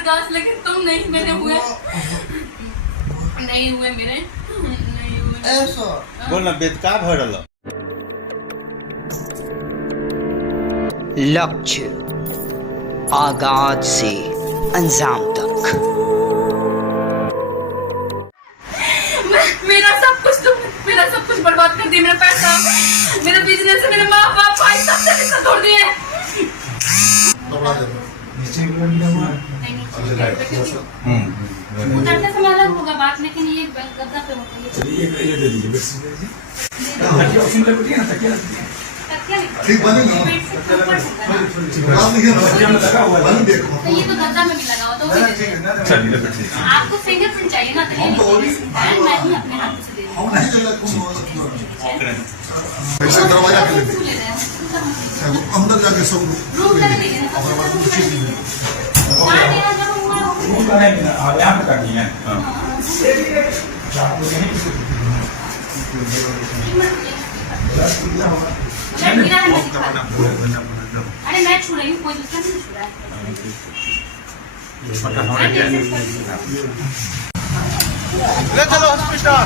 प्रकाश, लेकिन तुम नहीं मेरे हुए, नहीं हुए मेरे, नहीं हुए ऐसा बोल ना बेदका भरल लक्ष्य आगाज से अंजाम तक। मेरा सब कुछ बर्बाद कर दिया, मेरा पैसा, मेरा बिजनेस, मेरे माँ बाप भाई सब रिश्ता तोड़ दिए। उतरते समय अलग होगा बात, लेकिन ये गद्दा पे होता है। चलिए ये दे दीजिए, बेड शीट दे दीजिए। ठीक बनेगा। तो ये तो गद्दा में भी लगा हुआ, तो वो भी दे दो। आपको फिंगरप्रिंट चाहिए ना, तो ये लीजिए, मैं ही अपने हाथों से दे दूँ। पैसा दरवाजा के ले लिए रहे हैं अंदर जाके सब रूम का नहीं लेना, कहाँ लेना जब हुआ हो। यहाँ पे कर दिए। अरे मैं छू रही हूँ, कोई दूसरा नहीं छू रहा है। ले चलो हॉस्पिटल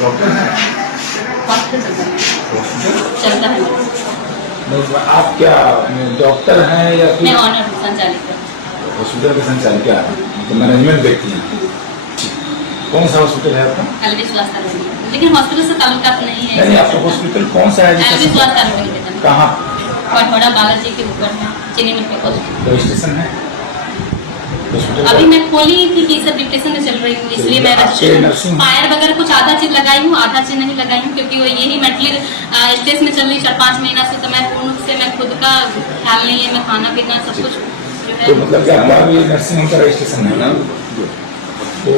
डॉक्टर है चलता है। आप क्या डॉक्टर हैं या मैं ऑनर संचालिका, हॉस्पिटल के संचालिका हैं, तो मैनेजमेंट देखती हैं। कौन सा हॉस्पिटल है आपका? एलवी स्वास्थ्य, लेकिन हॉस्पिटल से ताल्लुका नहीं है। नहीं, आपका हॉस्पिटल कौन सा है? एलवी स्वास्थ्य कहाँ? पटवाड़ा बालाजी के ऊपर है, चीनी मिल पे हॉस्पिटल। रजिस्ट्रेशन है अभी मैं खोली थी कि सब डिप्रेशन में चल रही हूँ, इसलिए मैं रजिस्ट्रेशन फायर वगैरह कुछ आधा चीज लगाई हूँ, आधा चीज नहीं लगाई हूँ, क्योंकि वो यही मेंटली स्ट्रेस में चल रही 4-5 महीना से। तो मैं पूर्ण रूप से मैं खुद का ख्याल नहीं है, मैं खाना पीना सब कुछ जो तो है। मतलब कि आपका अभी नर्सिंग होम का रजिस्ट्रेशन है ना? तो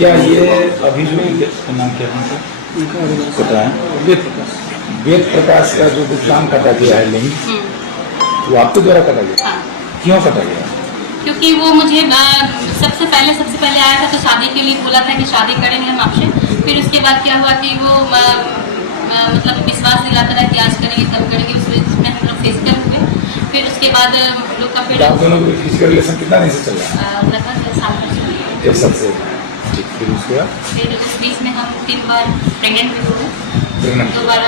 क्या ये अभी जो नाम क्या है वेद प्रकाश का जो भुगतान काटा गया है लिंक, वो आपके द्वारा काटा गया? हाँ, क्यों काटा गया? क्योंकि वो मुझे सबसे पहले आया था, तो शादी के लिए बोला था कि शादी करेंगे हम आपसे। फिर उसके बाद क्या हुआ कि वो मतलब विश्वास दिलाता रहा कि आज करेंगे तब करेंगे, उसमें हम लोग फिजिकल हुए। फिर उसके बाद हम लोग का फिर आप दोनों को फिजिकल रिलेशन कितना दिन से चल रहा है? लगभग 1 साल से। 1 साल से। ठीक, फिर उसके बाद फिर उस बीच में हम 3 बार प्रेग्नेंट भी हुए, 2 बार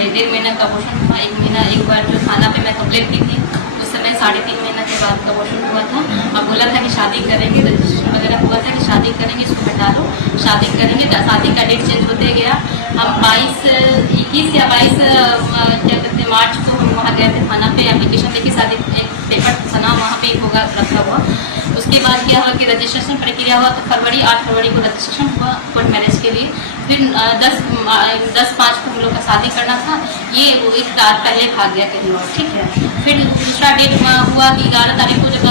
1.5 महीना का अबॉर्शन हुआ, 1 महीना 1 बार जो थाना पे मैं कंप्लेंट की थी, उस समय 3.5 महीना के बाद का अबॉर्शन हुआ था। अब बोला था कि शादी करेंगे, रजिस्ट्रेशन वगैरह हुआ था कि शादी करेंगे, इसको हटा लो, शादी करेंगे। शादी का डेट चेंज होते गया। हम 21 या 22 क्या कहते हैं मार्च को हम वहाँ गए थे थाना पे, एप्लीकेशन देके शादी एक पेपर सना वहाँ पे होगा रखा हुआ। उसके बाद क्या हुआ कि रजिस्ट्रेशन प्रक्रिया हुआ, तो 8 फरवरी को रजिस्ट्रेशन हुआ कोर्ट मैरिज के लिए। फिर 10/5 को हम लोग का शादी करना था, ये 1 तारीख पहले भाग गया कहीं और, ठीक है। फिर दूसरा डेट हुआ कि 11 तारीख को जब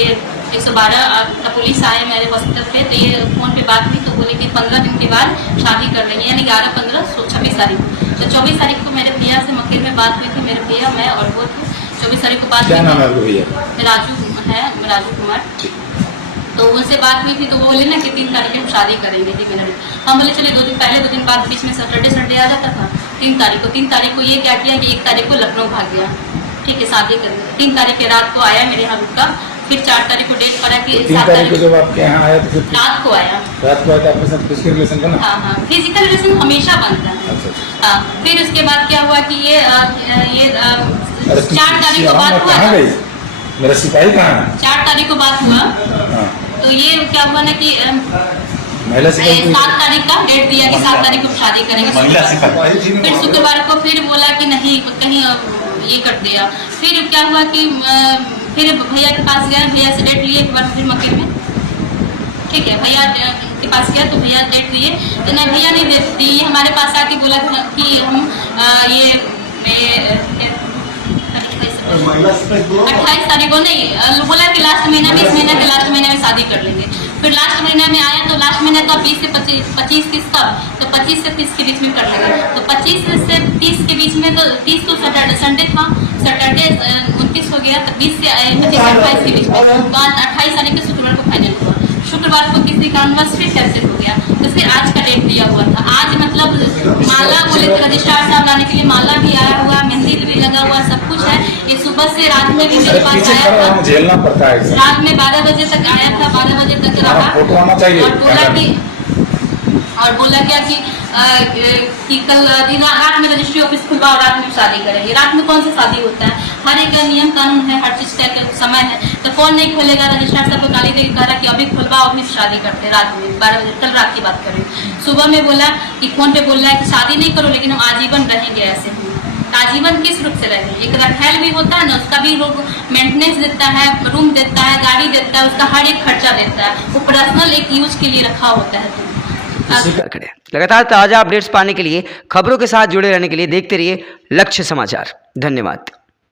ये 112 का पुलिस आए मेरे हॉस्पिटल पे, तो ये फोन पे बात हुई, तो बोले कि 15 दिन के बाद शादी कर लेंगे, यानी 11, 15, 26 तारीख को। तो 24 तारीख को मेरे भैया से मक्के में बात हुई थी, मेरे भैया मैं और वो थे। 24 तारीख को बात क्या नाम है हुई भैया? राजू कुमार। तो उनसे बात हुई थी, तो वो बोले ना कि 3 तारीख को शादी करेंगे। ठीक है, हम बोले चले 2 दिन पहले, 2 दिन बाद, बीच में सैटरडे संडे आ जाता था। 3 तारीख को ये क्या किया कि 1 तारीख को लखनऊ भाग गया, ठीक है, शादी कर। 3 तारीख के रात को आया मेरे यहाँ रुका। फिर 4 तारीख को डेट पड़ा कि 3 तारीख को जब आपके यहाँ आया तो फिर रात को आया। रात को आया आपके साथ फिजिकल रिलेशन बना? हाँ, फिजिकल रिलेशन हमेशा बनता है। अच्छा। हाँ, फिर उसके बाद क्या हुआ कि ये 4 तारीख को बात हुआ। मेरा सिपाही कहाँ है? 4 तारीख को बात हुआ, तो ये क्या हुआ ना कि महिला सिपाही 7 तारीख का डेट दिया कि 7 तारीख को शादी करेंगे। फिर शुक्रवार को फिर बोला कि नहीं, कहीं ये कर दिया। फिर क्या हुआ कि फिर भैया के पास गया, भैया से डेट लिए एक बार, फिर मक्के में, ठीक है, भैया के पास गया तो भैया डेट दिए, तो नहीं भैया नहीं डेट दी, हमारे पास आके बोला कि हम ये 28 तारीख को नहीं, बोला कि लास्ट महीना में, इस महीने के लास्ट महीने में शादी कर लेंगे। फिर लास्ट महीने में आया, तो लास्ट महीने तो 20 से 25 30 तक, तो 25 से 30 के बीच में कर लेंगे। तो 25 से 30 के बीच में, तो 30 तो सैटरडे संडे था, सैटरडे 29 हो गया, तो 20 से 25 28 के बीच में, तो 28 तारीख को शुक्रवार को फाइनल हुआ। शुक्रवार को किसी कारणवश फिर कैंसिल हो गया, तो से आज का डेट दिया हुआ था। आज मतलब माला बोले थे रजिस्ट्रार साहब लाने के लिए, माला भी आया हुआ, मेहंदी भी लगा हुआ, सब कुछ है। ये सुबह से रात में भी मेरे पास पीछे आया खड़ा था, हूं, झेलना पड़ता है एकदम। रात में 12 बजे तक आया था, 12 बजे तक रहा फोटो आना चाहिए और बोला क्या कि कल दिन रात में रजिस्ट्री ऑफिस खुलवा और रात में शादी करेंगे। रात में कौन सा शादी होता है? हर एक नियम कानून है, हर चीज का एक समय है, तो कौन नहीं खोलेगा? रजिस्ट्रार साहब को गाली दे कह रहा कि अभी खुलवाओ, अभी शादी करते हैं रात में 12 बजे। कल रात की बात कर रही हूँ। सुबह में बोला कि फोन पे बोल रहा है कि शादी नहीं करो, लेकिन हम आजीवन रहेंगे ऐसे ही। आजीवन किस रूप से रहेंगे? एक रखेल भी होता है ना, उसका भी लोग मेंटेनेंस देता है, रूम देता है, गाड़ी देता है, उसका हर एक खर्चा देता है, वो पर्सनल एक यूज के लिए रखा होता है। लगातार ताजा अपडेट्स पाने के लिए, खबरों के साथ जुड़े रहने के लिए देखते रहिए लक्ष्य समाचार। धन्यवाद।